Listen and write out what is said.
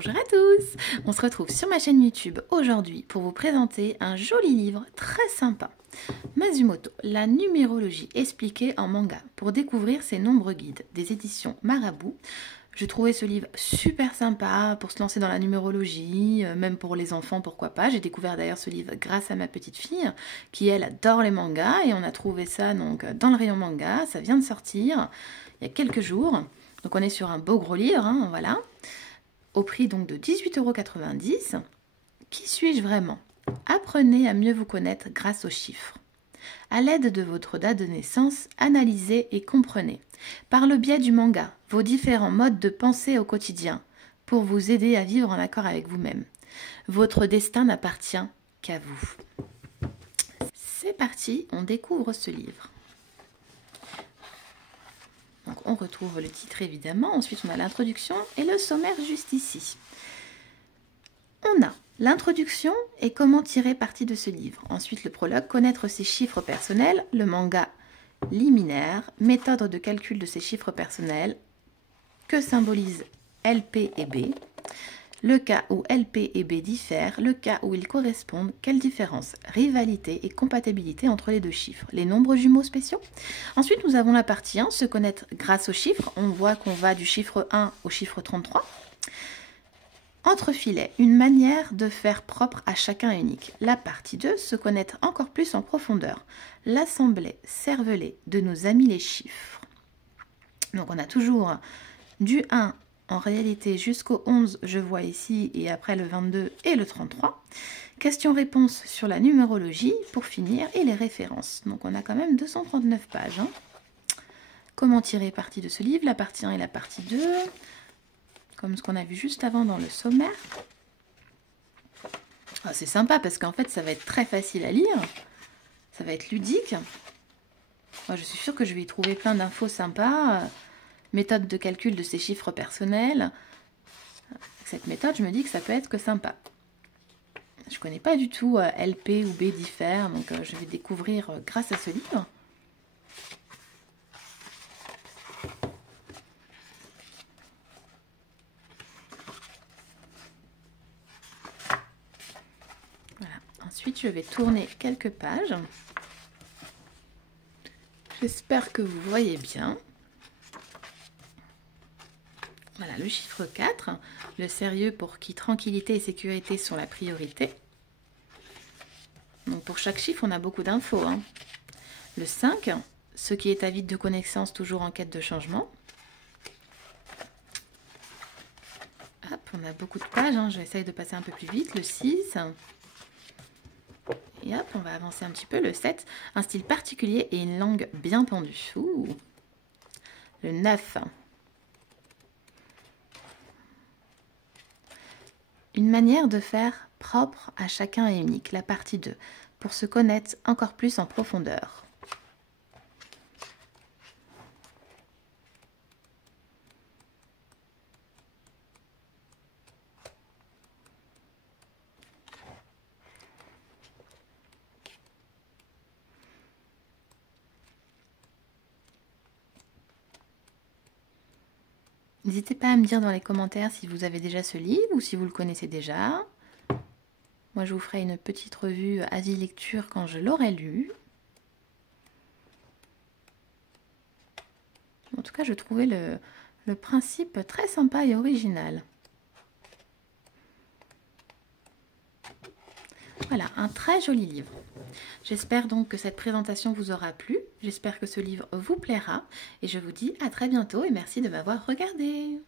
Bonjour à tous. On se retrouve sur ma chaîne YouTube aujourd'hui pour vous présenter un joli livre très sympa. Mazumoto, la numérologie expliquée en manga pour découvrir ses nombreux guides des éditions Marabout. Je trouvais ce livre super sympa pour se lancer dans la numérologie, même pour les enfants, pourquoi pas. J'ai découvert d'ailleurs ce livre grâce à ma petite fille qui, elle, adore les mangas et on a trouvé ça donc dans le rayon manga. Ça vient de sortir il y a quelques jours. Donc on est sur un beau gros livre, hein, voilà. Au prix donc de 18,90 €. Qui suis-je vraiment? Apprenez à mieux vous connaître grâce aux chiffres. À l'aide de votre date de naissance, analysez et comprenez, par le biais du manga, vos différents modes de pensée au quotidien, pour vous aider à vivre en accord avec vous-même. Votre destin n'appartient qu'à vous. C'est parti, on découvre ce livre. Donc on retrouve le titre évidemment, ensuite on a l'introduction et le sommaire juste ici. On a l'introduction et comment tirer parti de ce livre. Ensuite le prologue, connaître ses chiffres personnels, le manga liminaire, méthode de calcul de ces chiffres personnels, que symbolisent LP et B, le cas où LP et B diffèrent, le cas où ils correspondent, quelle différence, rivalité et compatibilité entre les deux chiffres, les nombres jumeaux spéciaux. Ensuite, nous avons la partie 1, se connaître grâce aux chiffres. On voit qu'on va du chiffre 1 au chiffre 33. Entrefilet, une manière de faire propre à chacun unique. La partie 2, se connaître encore plus en profondeur. L'assemblée cervelée de nos amis les chiffres. Donc on a toujours du 1 en réalité jusqu'au 11, je vois ici, et après le 22 et le 33. Questions-réponses sur la numérologie pour finir et les références. Donc on a quand même 239 pages. Hein. Comment tirer parti de ce livre? La partie 1 et la partie 2. Comme ce qu'on a vu juste avant dans le sommaire. Ah, c'est sympa parce qu'en fait ça va être très facile à lire. Ça va être ludique. Moi, je suis sûre que je vais y trouver plein d'infos sympas. Méthode de calcul de ces chiffres personnels. Cette méthode, je me dis que ça peut être que sympa. Je ne connais pas du tout LP ou B diffèrent, donc je vais découvrir grâce à ce livre. Voilà. Ensuite, je vais tourner quelques pages. J'espère que vous voyez bien. Voilà, le chiffre 4, le sérieux pour qui tranquillité et sécurité sont la priorité. Donc pour chaque chiffre, on a beaucoup d'infos. Hein. Le 5, ce qui est avide de connaissances toujours en quête de changement. Hop, on a beaucoup de pages, hein. Je vais essayer de passer un peu plus vite. Le 6. Et hop, on va avancer un petit peu. Le 7, un style particulier et une langue bien pendue. Ouh. Le 9. Une manière de faire propre à chacun et unique, la partie 2, pour se connaître encore plus en profondeur. N'hésitez pas à me dire dans les commentaires si vous avez déjà ce livre ou si vous le connaissez déjà. Moi, je vous ferai une petite revue avis lecture quand je l'aurai lu. En tout cas, je trouvais le principe très sympa et original. Voilà, un très joli livre. J'espère donc que cette présentation vous aura plu. J'espère que ce livre vous plaira. Et je vous dis à très bientôt et merci de m'avoir regardé.